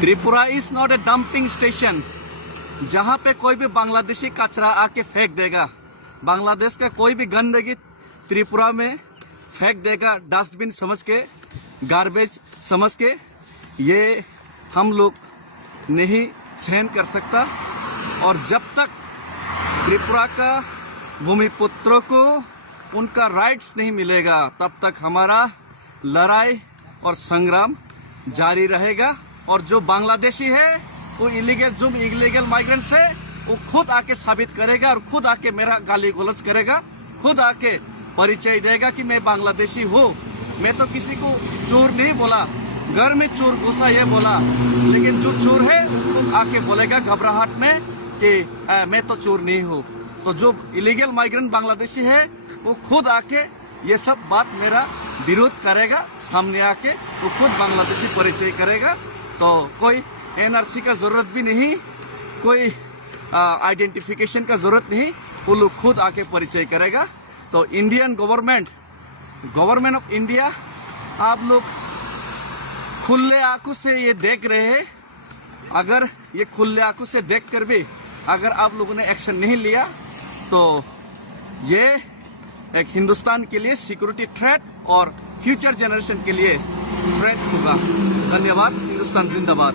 Tripura is not a dumping station जहां पे कोई भी बांग्लादेशी कचरा आके फेंक देगा। बांग्लादेश का कोई भी गंदगी त्रिपुरा में फेंक देगा डस्टबिन समझ के, गार्बेज समझ के। ये हम लोग नहीं सहन कर सकता। और जब तक त्रिपुरा का भूमिपुत्रों को उनका राइट्स नहीं मिलेगा तब तक हमारा लड़ाई और संग्राम जारी रहेगा। और जो बांग्लादेशी है वो इलीगल माइग्रेंट्स है, वो खुद आके साबित करेगा और खुद आके मेरा गाली गलौज करेगा, खुद आके परिचय देगा कि मैं बांग्लादेशी हूँ। मैं तो किसी को चोर नहीं बोला, घर में चोर घुसा ये बोला, लेकिन जो चोर है वो आके बोलेगा घबराहट में कि मैं तो चोर नहीं हूँ। तो जो इलीगल माइग्रेंट बांग्लादेशी है वो खुद आके ये सब बात मेरा विरोध करेगा, सामने आके वो खुद बांग्लादेशी परिचय करेगा। तो कोई एनआरसी का जरूरत भी नहीं, कोई आइडेंटिफिकेशन का जरूरत नहीं, वो लोग खुद आके परिचय करेगा। तो इंडियन गवर्नमेंट ऑफ इंडिया, आप लोग खुले आंखों से ये देख रहे हैं। अगर ये खुले आंखों से देख कर भी अगर आप लोगों ने एक्शन नहीं लिया तो ये एक हिंदुस्तान के लिए सिक्योरिटी थ्रेट और फ्यूचर जनरेशन के लिए थ्रेट होगा। धन्यवाद। हिंदुस्तान जिंदाबाद।